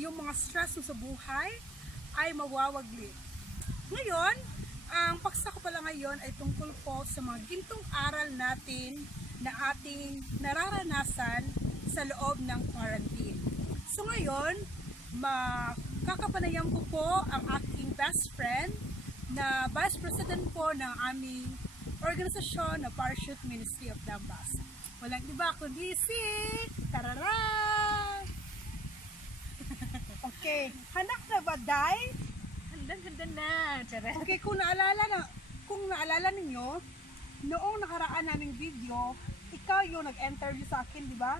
Yung mga stress sa buhay ay mawawaglit. Ngayon, ang paksa ko pala ngayon ay tungkol po sa mga gintong aral natin na ating nararanasan sa loob ng quarantine. So ngayon, makakapanayan ko po ang aking best friend na Vice President po ng aming organisasyon na Parachute Ministry of Dambas. Walang iba kundi si Tarara! Okay, hanak na ba, Day? Ganda-ganda na. Tara. Okay, kung naalala na, kung naalala ninyo, noong nakaraan naming video, ikaw yung nag-interview sa akin, di ba?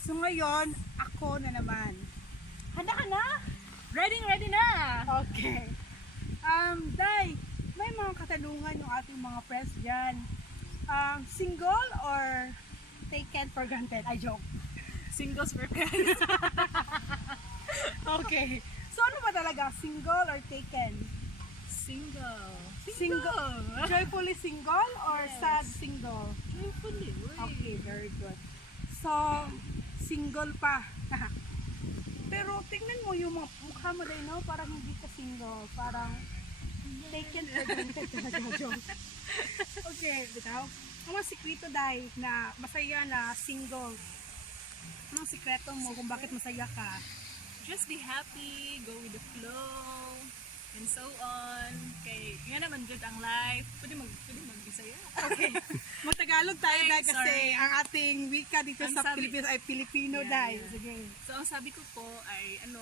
So ngayon, ako na naman. Handa ka na? Ready, ready na. Okay. Um, Day, may mga katanungan yung ating mga friends dyan. Um, single or taken for granted? I joke. Singles for friends. Okay. So ano ba talaga? Single or taken? Single. Single. Joyfully single or Yes. sad single? Joyfully. Okay, very good. So, single pa. Pero tingnan mo yung mga mukha mo din, no? Parang hindi ka single. Parang taken for granted talaga, joke. Okay, bitaw. Ang mga sikreto dahil na masaya na single. Anong sikreto mo kung bakit masaya ka? Just be happy, go with the flow, and so on. Kay, nga naman dyan ang life. Pwede mag, pwede mag-isaya. Okay. Magtagalog tayo Ay, dahil kasi sorry. ang ating wika dito Ang sa sabi- Pilipinas ay Filipino Yeah, dahil. yeah. Sige. So, ang sabi ko po ay, ano,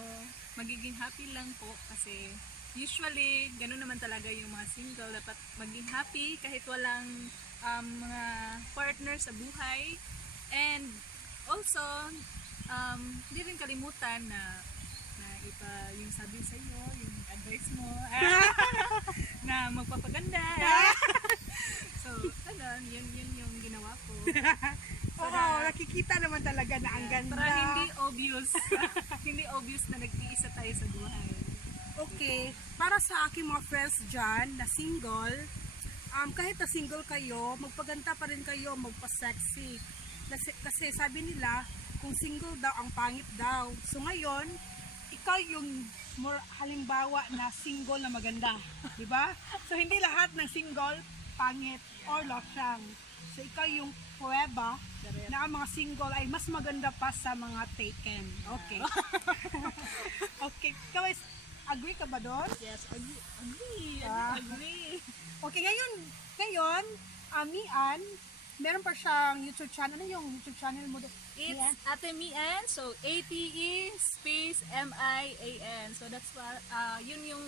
magiging happy lang po kasi usually, ganun naman talaga yung mga single. Dapat maging happy kahit walang um, mga partner sa buhay. And also, um, hindi rin kalimutan na ipa yung sabi sa iyo, yung advice mo, na magpapaganda. so, ano, yun, yun yung ginawa ko. Oo, nakikita naman talaga na ang ganda. Para hindi obvious. hindi obvious na nag-iisa tayo sa buhay. Okay, para sa aking mga friends dyan na single, um, kahit na single kayo, magpaganda pa rin kayo, magpa-sexy. Kasi, kasi sabi nila, kung single daw, ang pangit daw. So ngayon, ikaw yung more, halimbawa na single na maganda. di ba? So hindi lahat ng single pangit or losyang. So ikaw yung prueba na ang mga single ay mas maganda pa sa mga taken. Okay. okay. Is, agree ka ba doon? Yes, agree. Agree. Ah. Agree. Okay, ngayon, ngayon, Amian, meron pa siyang YouTube channel. Ano yung YouTube channel mo? doon? It's Ate Mian. So, A-T-E space M-I-A-N. So, that's what, uh, yun yung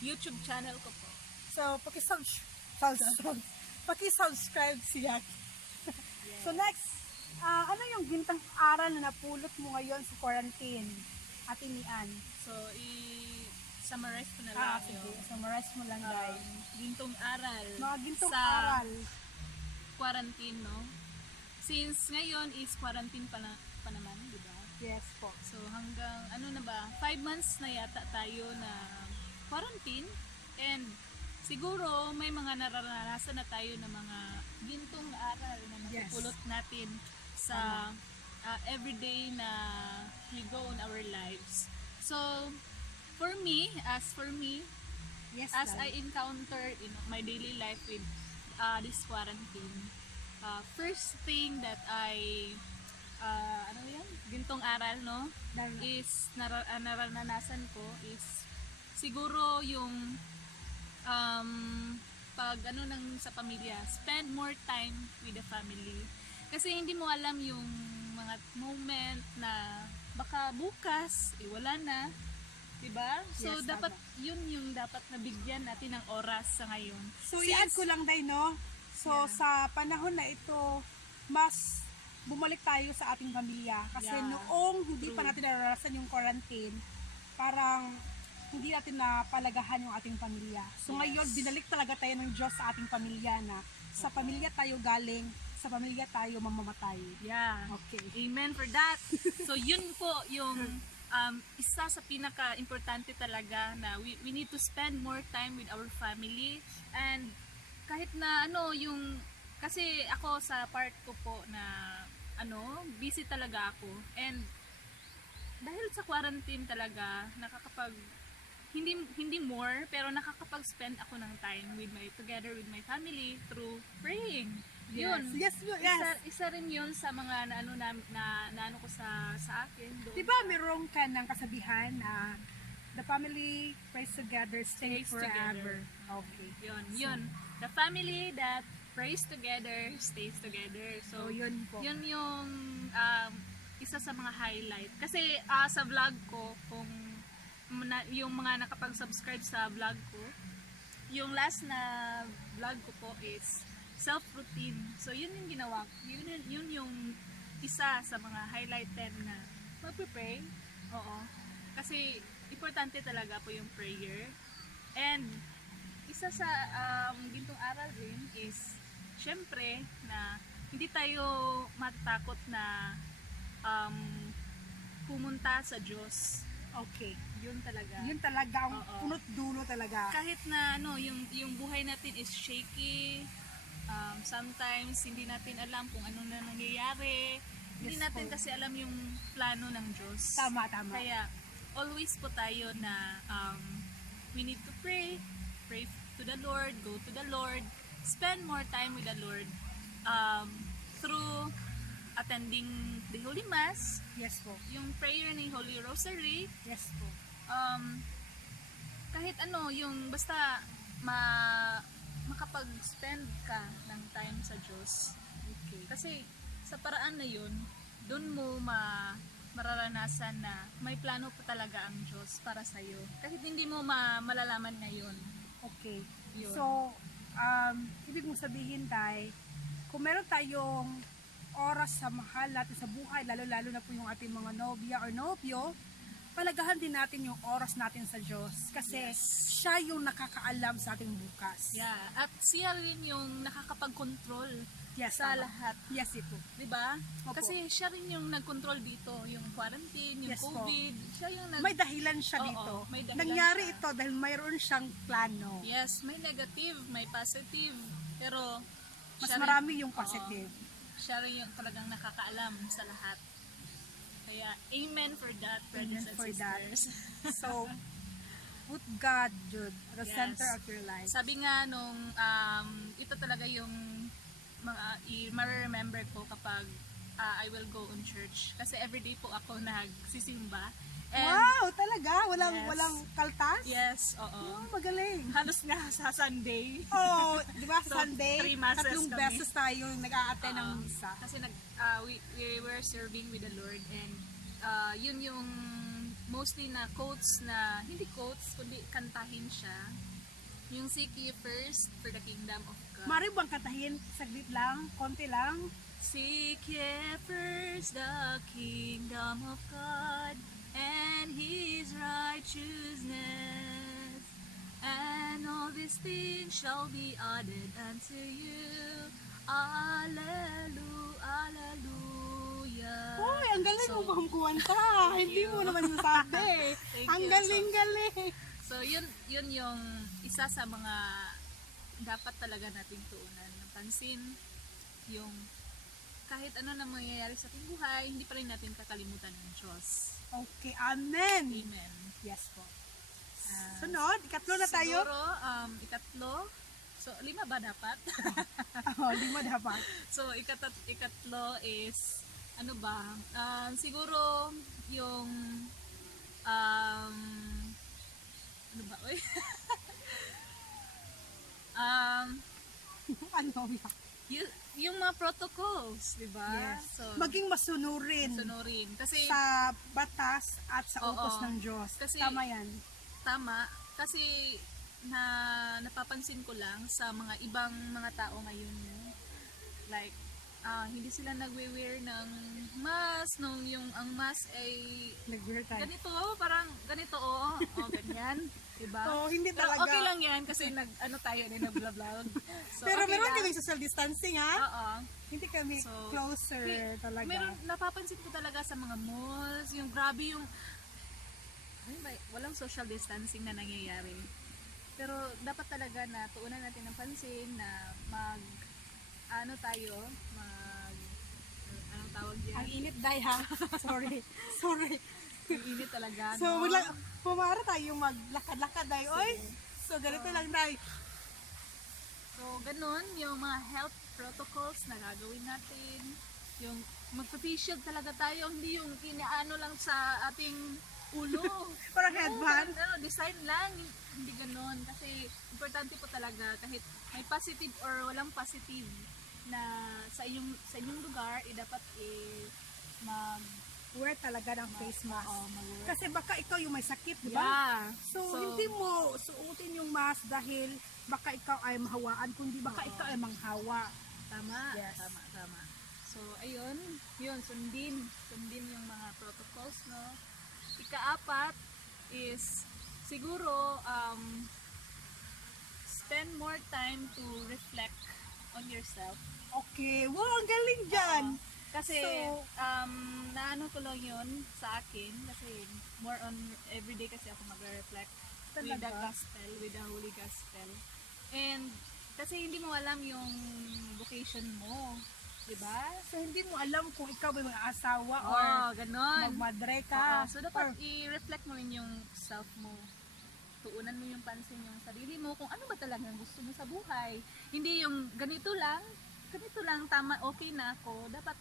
YouTube channel ko po. So, paki-subscribe. Paki-subscribe siya. So, next, ah, ano yung gintang aral na napulot mo ngayon sa quarantine? Ate Mian. So, i-summarize ko na lang Ah, sige. yung Summarize mo lang, guys. um, gintong aral. Mga gintong sa aral. quarantine, no? Since ngayon is quarantine pa, na, pa naman, di ba? Yes po. So hanggang ano na ba, five months na yata tayo na quarantine and siguro may mga nararanasan na tayo na mga gintong aral na Yes. napupulot natin sa uh, everyday na we go on our lives. So for me, as for me, Yes, as I guys. encounter in my daily life with uh, this quarantine, uh, first thing that I uh, ano yan? Gintong aral, no? Dahil- Is nara- uh, naranasan ko is siguro yung um, pag ano nang sa pamilya, spend more time with the family. Kasi hindi mo alam yung mga moment na baka bukas, eh, wala na. Diba? So, Yes, dapat yun yung dapat nabigyan natin ng oras sa ngayon. So, Since- i-add ko lang day, no? So, Yeah. sa panahon na ito, mas bumalik tayo sa ating pamilya. Kasi Yeah. noong hindi pa True. natin naranasan yung quarantine, parang hindi natin napalagahan yung ating pamilya. So, Yes. ngayon, binalik talaga tayo ng Diyos sa ating pamilya na sa pamilya tayo galing, sa pamilya tayo mamamatay. Yeah. Okay. Amen for that. So yun po yung um, isa sa pinaka-importante talaga na we, we need to spend more time with our family and kahit na ano yung kasi ako sa part ko po na ano busy talaga ako. And dahil sa quarantine talaga nakakapag hindi hindi more pero nakakapag-spend ako ng time with my together with my family through praying. Yun. Yes, yes, isa, yes. isa rin yun sa mga na ano na, na, na ano ko sa sa akin doon. Di ba meron ka ng kasabihan na the family prays together, stay Stays forever. together. Okay. yun yun the family that prays together stays together so So, yun po. yun yung um, isa sa mga highlight kasi ah, sa vlog ko kung na, yung mga nakapag-subscribe sa vlog ko yung last na vlog ko po is self routine so yun yung ginawa ko yun, yun, yun yung isa sa mga highlighted na magpe-pray oo kasi importante talaga po yung prayer and isa sa um, gintong aral rin is syempre na hindi tayo matatakot na um, pumunta sa Diyos. Okay. Yun talaga. Yun talaga ang Oo. punot dulo talaga. Kahit na ano, yung, yung buhay natin is shaky, um, sometimes hindi natin alam kung ano na nangyayari, hindi Yes natin po. kasi alam yung plano ng Diyos. Tama, tama. Kaya, always po tayo na um, we need to pray, pray to the Lord, go to the Lord, spend more time with the Lord um, through attending the Holy Mass, Yes po. yung prayer ng Holy Rosary, Yes po. um, kahit ano, yung basta ma makapag-spend ka ng time sa Diyos. Okay. Kasi sa paraan na yun, doon mo ma mararanasan na may plano pa talaga ang Diyos para sa iyo. Kahit hindi mo ma malalaman ngayon. Okay. Yun. So, um, ibig mong sabihin, Tay, kung meron tayong oras sa mahal natin sa buhay, lalo-lalo na po yung ating mga nobya or nobyo, palagahan din natin yung oras natin sa Diyos. Kasi Yes. siya yung nakakaalam sa ating bukas. Yeah, at siya rin yung nakakapag-control Yes, sa tama. lahat, Yes, ito. 'di ba? Opo. Kasi siya rin yung nag-control dito, yung quarantine, yung Yes po. COVID. Siya yung nag May dahilan siya Oo, dito. may dahilan Nangyari siya. ito dahil mayroon siyang plano. Yes, may negative, may positive, pero Mas siya rin- marami yung Oo. positive. siya rin yung talagang nakakaalam sa lahat. Kaya, amen for that, brothers Amen and for that. sisters. So, put God, Jude, at the Yes. center of your life. Sabi nga nung, um, ito talaga yung mga, i- ma-remember ko kapag ah, I will go on church. Kasi everyday po ako nagsisimba. And, wow, talaga? Walang Yes. walang kaltas? Yes, oo. Oh, magaling. Halos nga sa Sunday. Oh, di ba So, Sunday, three masses tatlong kami. beses tayo nag-a-attend ng Oo. misa. Kasi nag, ah, we, we were serving with the Lord and ah, yun yung mostly na quotes na, hindi quotes, kundi kantahin siya. Yung seek ye first for the kingdom of. Mari bang katahin saglit lang, konti lang? Seek ye first the kingdom of God and His righteousness, and all these things shall be added unto you. Alleluia, Alleluia. Uy, ang galing So, mo bang kuwanta. Hindi mo naman nasabi. Thank ang you. galing-galing. So, yun, yun yung isa sa mga dapat talaga nating tuunan ng pansin. Yung kahit ano na mangyayari sa ating buhay, hindi pa rin natin kakalimutan ng Diyos. Okay, amen. Amen. Yes po. Ah, Sunod, ikatlo na tayo. Siguro, um, ikatlo, so lima ba dapat? oh, lima dapat. so, ikatat, ikatlo is, ano ba, um, siguro yung, um, ano ba, oy? um, yan? y- yung mga protocols, di ba? Yes. So, Maging masunurin sunurin. Kasi, sa batas at sa Oo. utos ng Diyos. Kasi- Tama yan. tama, kasi na napapansin ko lang sa mga ibang mga tao ngayon like ah, hindi sila nagwe-wear ng mask nung yung ang mask ay Nag-wear tayo. ganito parang ganito oo oh, ganyan diba Oo, hindi pero talaga. okay lang yan kasi nag ano tayo din nag-vlog so, Pero okay meron lang. kami social distancing ha? oo Hindi kami So, closer May- talaga. meron napapansin ko talaga sa mga malls yung grabe yung ano ba, walang social distancing na nangyayari. Pero dapat talaga na tuunan natin ng pansin na mag ano tayo, mag anong tawag Ang diyan? init dahil ha. Sorry. Sorry. Init talaga. So, no? wala, pumara tayo maglakad-lakad dahil. Oy, so ganito lang dahil. So, ganun, yung mga health protocols na gagawin natin, yung magpa-facial talaga tayo, hindi yung kinaano lang sa ating ulo. Parang Oo, headband. ano, design lang, hindi ganun. Kasi, importante po talaga, kahit may positive or walang positive na sa inyong sa inyong lugar, eh, dapat eh, mag, Wear talaga ng face mask. mag- Kasi baka ikaw yung may sakit, di ba? Yeah. So, hindi mo suotin yung mask dahil baka ikaw ay mahawaan, kundi baka Oo. ikaw ay manghawa. Tama, Yes. tama, tama. So, ayun, yun, sundin, sundin yung mga protocols, no? Ikaapat is, siguro, um, spend more time to reflect on yourself. Okay, wow, ang galing dyan. Kasi, So- um, naano ko lang yun sa akin, kasi more on everyday kasi ako magre-reflect with the gospel, with the holy gospel. And, kasi hindi mo alam yung vocation mo, di ba? So, hindi mo alam kung ikaw ay mga asawa Oo, or ganon. magmadre Oo, ka. so, dapat Or- i-reflect mo rin yung self mo. Tuunan mo yung pansin yung sarili mo kung ano ba talagang gusto mo sa buhay. Hindi yung ganito lang, ganito lang, tama, okay na ako. Dapat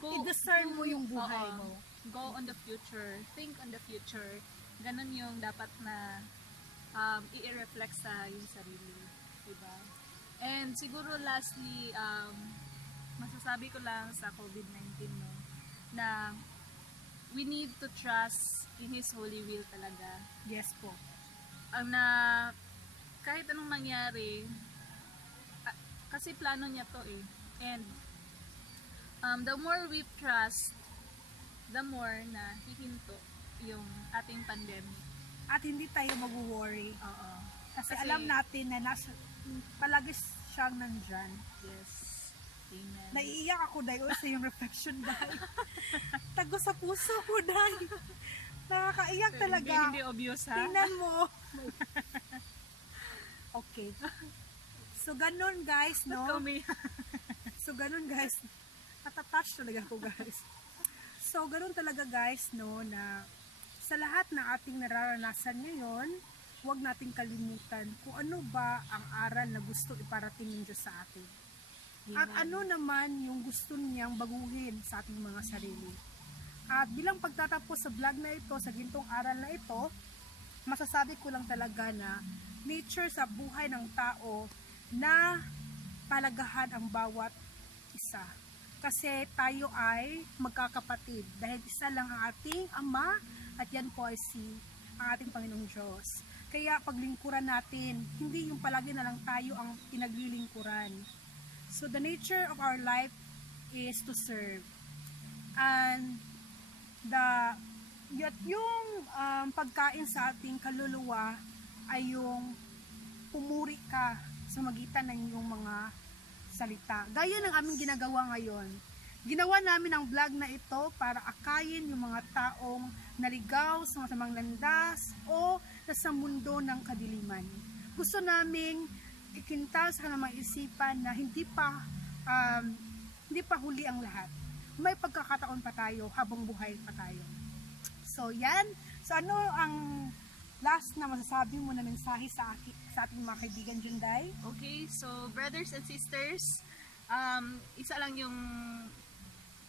go, I-discern mo yung buhay Oo, mo. Go on the future. Think on the future. Ganon yung dapat na um, i-reflect sa yung sarili. Diba? And siguro lastly, um, masasabi ko lang sa COVID-19 no, na we need to trust in His holy will talaga. Yes po. Ang na kahit anong mangyari, kasi plano niya to eh. And um, the more we trust, the more na hihinto yung ating pandemic. At hindi tayo mag-worry. Oo. Kasi, Kasi- alam natin na nasa, palagi siyang nandyan. Yes. Amen. Naiiyak ako dahil sa yung reflection dahil. Tago sa puso ko dahil. Nakakaiyak talaga. Hindi, hindi obvious ha? Tingnan mo. okay. So, ganun guys, no? So, ganun guys. Natatouch talaga ako guys. So, ganun talaga guys, no, na sa lahat ng ating nararanasan ngayon, huwag nating kalimutan kung ano ba ang aral na gusto iparating ng Diyos sa atin. At Amen. ano naman yung gusto niyang baguhin sa ating mga sarili. At bilang pagtatapos sa vlog na ito, sa gintong aral na ito, masasabi ko lang talaga na nature sa buhay ng tao na palagahan ang bawat isa. Kasi tayo ay magkakapatid dahil isa lang ang ating Ama at yan po ay si ang ating Panginoong Diyos. Kaya paglingkuran natin, hindi yung palagi na lang tayo ang pinaglilingkuran. So the nature of our life is to serve. And the yat yung um, pagkain sa ating kaluluwa ay yung pumuri ka sa magitan ng iyong mga salita. Gaya ng aming ginagawa ngayon. Ginawa namin ang vlog na ito para akayin yung mga taong naligaw sa masamang landas o nasa mundo ng kadiliman. Gusto naming ikintal sa kanilang isipan na hindi pa um, hindi pa huli ang lahat. May pagkakataon pa tayo habang buhay pa tayo. So yan. So ano ang last na masasabi mo na mensahe sa, aki, sa ating mga kaibigan Junday? Okay, so brothers and sisters, um, isa lang yung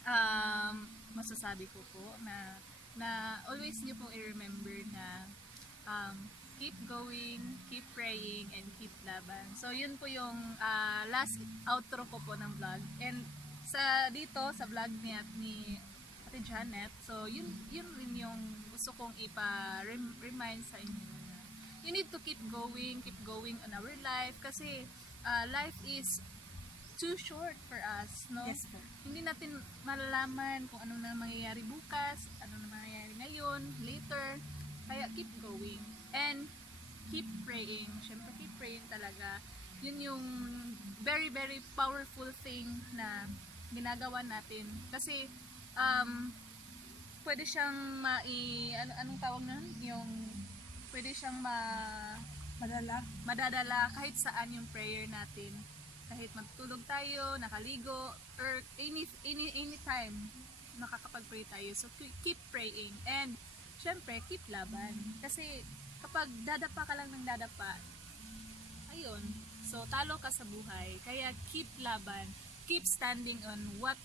um, masasabi ko po na na always niyo pong i-remember na um, keep going, keep praying, and keep laban. So, yun po yung ah, last outro ko po ng vlog. And sa dito, sa vlog ni, ni Ate Janet, so yun, yun rin yung gusto kong ipa-remind sa inyo na you need to keep going, keep going on our life kasi ah, life is too short for us, no? Yes po. Hindi natin malalaman kung ano na mangyayari bukas, ano na mangyayari ngayon, later. Kaya keep going. And keep praying. Siyempre, keep praying talaga. Yun yung very, very powerful thing na ginagawa natin. Kasi, um, pwede siyang mai ano, anong tawag nun? Yung pwede siyang ma Madala. madadala kahit saan yung prayer natin. Kahit matutulog tayo, nakaligo, or any, any, anytime makakapag-pray tayo. So, ke- keep praying. And, syempre, keep laban. Kasi, kapag dadapa ka lang ng dadapa, ayun, so, talo ka sa buhay. Kaya, keep laban. Keep standing on what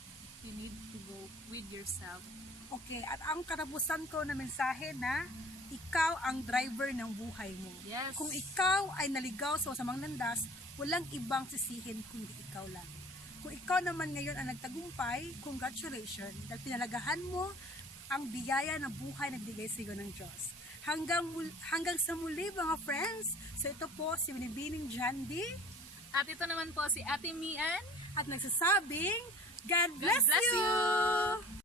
you need to go with yourself. Okay, at ang katapusan ko na mensahe na ikaw ang driver ng buhay mo. Yes. Kung ikaw ay naligaw sa masamang landas, walang ibang sisihin kundi ikaw lang. Kung ikaw naman ngayon ang nagtagumpay, congratulations. Dahil pinalagahan mo ang biyaya ng buhay na bigay sa iyo ng Diyos. Hanggang, hanggang sa muli mga friends, so ito po si Binibining Jandy At ito naman po si Ate Mian. at nagsasabing, God God bless, bless you! you!